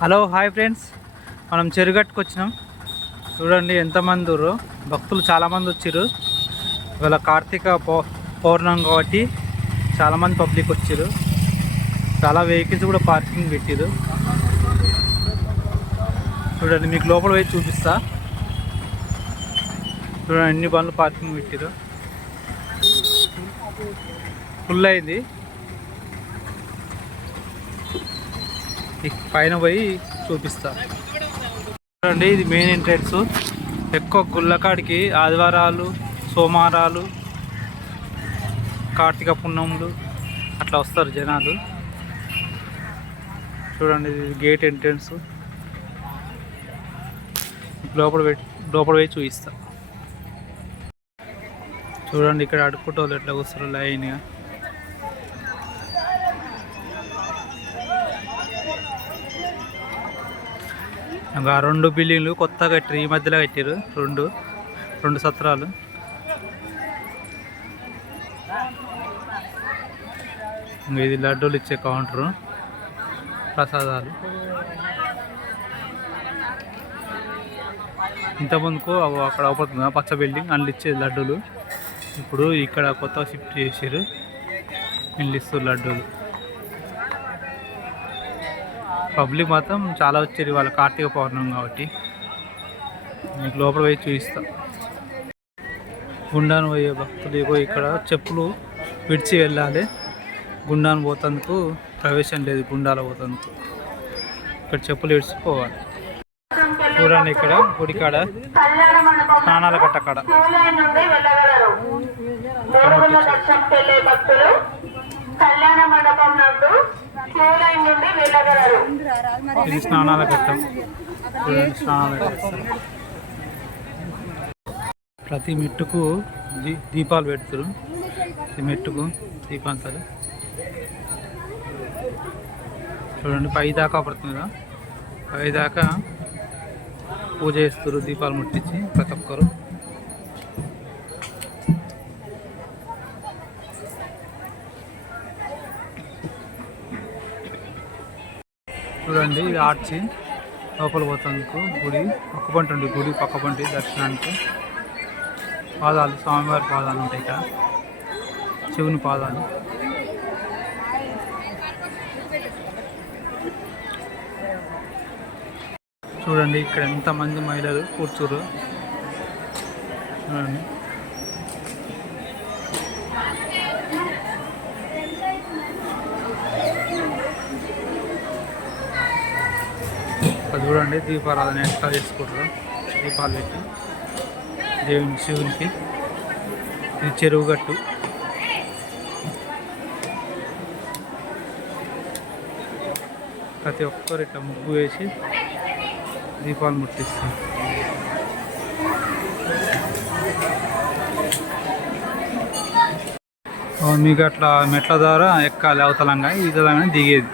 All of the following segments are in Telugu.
Hello hi friends. మనం చెరుగట్టుకు వచ్చినాం చూడండి ఎంతమంది ఉర్రో. భక్తులు చాలామంది వచ్చారు ఇవాళ కార్తీక పౌ పౌర్ణం కాబట్టి చాలామంది పబ్లిక్ వచ్చారు చాలా వెహికల్స్ కూడా పార్కింగ్ పెట్టారు చూడండి మీకు లోపల పోయి చూపిస్తా. చూడండి అన్ని బండ్లు పార్కింగ్ పెట్టారు ఫుల్ అయింది. పైన పోయి చూపిస్తా. చూడండి ఇది మెయిన్ ఎంట్రెన్స్ ఎక్కువ గుళ్ళకాడికి ఆదివారాలు సోమవారాలు కార్తీక పున్నములు అట్లా వస్తారు జనాలు. చూడండి ఇది గేట్ ఎంట్రెన్స్ లోపల పెట్టి లోపల పోయి చూపిస్తా. చూడండి ఇక్కడ అడుక్కుంటూ వాళ్ళు ఎట్లా వస్తారు లైన్గా. ఇంకా రెండు బిల్డింగ్లు కొత్తగా కట్టారు ఈ మధ్యలో కట్టారు రెండు రెండు సత్రాలు. ఇంకా ఇది లడ్డూలు ఇచ్చే కౌంటరు. ప్రసాదాలు. ఇంతకుముందుకు అక్కడ అవుతుంది పచ్చ బిల్డింగ్ అందులో ఇచ్చేది లడ్డూలు. ఇప్పుడు ఇక్కడ కొత్త షిఫ్ట్ చేసారు వీళ్ళు ఇస్తారు లడ్డూలు. పబ్లిక్ మాత్రం చాలా వచ్చారు వాళ్ళ కార్తీక పౌర్ణమి కాబట్టి. మీకు లోపల పోయి చూపిస్తా. గుండాను పోయే భక్తులు ఇగో ఇక్కడ చెప్పులు విడిచి వెళ్ళాలి. గుండాను పోతందుకు ప్రవేశం లేదు గుండాల పోతందుకు. ఇక్కడ చెప్పులు విడిచిపోవాలి. చూడండి ఇక్కడ గుడికాడ స్నానాల కట్ట కాడ. కళ్యాణ మండపం నందు ఇది స్నానాల కట్టం. స్నానాల ప్రతి మెట్టుకు దీపాలు పెడతారు. ఈ మెట్టుకు దీపాంతాలు. చూడండి పై దాకా పడుతుంది కదా. పై దాకా పూజ చేస్తారు దీపాలు ముట్టించి ప్రతి ఒక్కరు. చూడండి ఇది ఆర్చి లోపల పోతాందుకు గుడి. పక్క పంట ఉంది గుడి పక్క పంట దర్శనానికి. పాదాలు స్వామివారి పాదాలు ఉంటాయి ఇక్కడ. శివుని పాదాలు. చూడండి ఇక్కడ ఎంతమంది మహిళలు కూర్చురు చూడండి. ఇక్కడ చూడండి దీపారాధన ఎట్లా చేసుకుంటారు దీపాలు పెట్టి దేవుని శివునికి ఇది చెరువు గట్టు. ప్రతి ఒక్కరు ఇట్లా ముగ్గు వేసి దీపాలు ముట్టిస్తారు. మీకు అట్లా మెట్ల ద్వారా ఎక్కాలి అవతలంగా ఈ విధంగా దిగేది.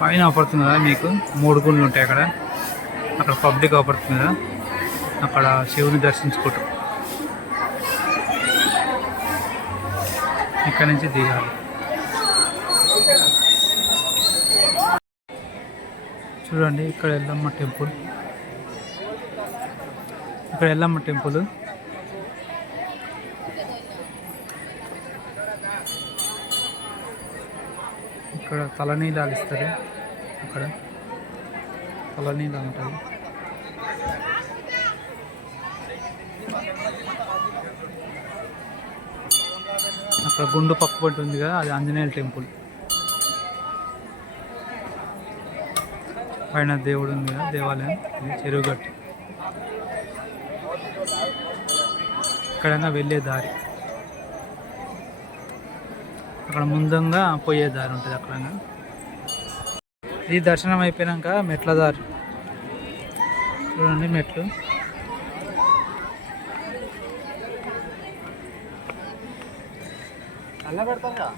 పైన అవపడుతుంది కదా మీకు? మూడు గుండ్లు ఉంటాయి అక్కడ. అక్కడ పబ్లిక్ అవపడుతుంది కదా అక్కడ శివుని దర్శించుకుంటారు ఇక్కడ నుంచి దిగాలి. చూడండి ఇక్కడ ఎల్లమ్మ టెంపుల్. ఇక్కడ ఎల్లమ్మ టెంపుల్. ఇక్కడ తలనీలాలు ఇస్తారు. అక్కడ తలనీలా అంటారు అక్కడ గుండు పక్క ఉంది కదా అది ఆంజనేయుల టెంపుల్. పైన దేవుడు ఉంది కదా దేవాలయం. ఇది చెరువు గట్టు వెళ్ళే దారి. అక్కడ ముందంగా పోయే దారి ఉంటుంది అక్కడ ఇది దర్శనం అయిపోయాక మెట్ల దారి. చూడండి మెట్లు. అలా పెడతారా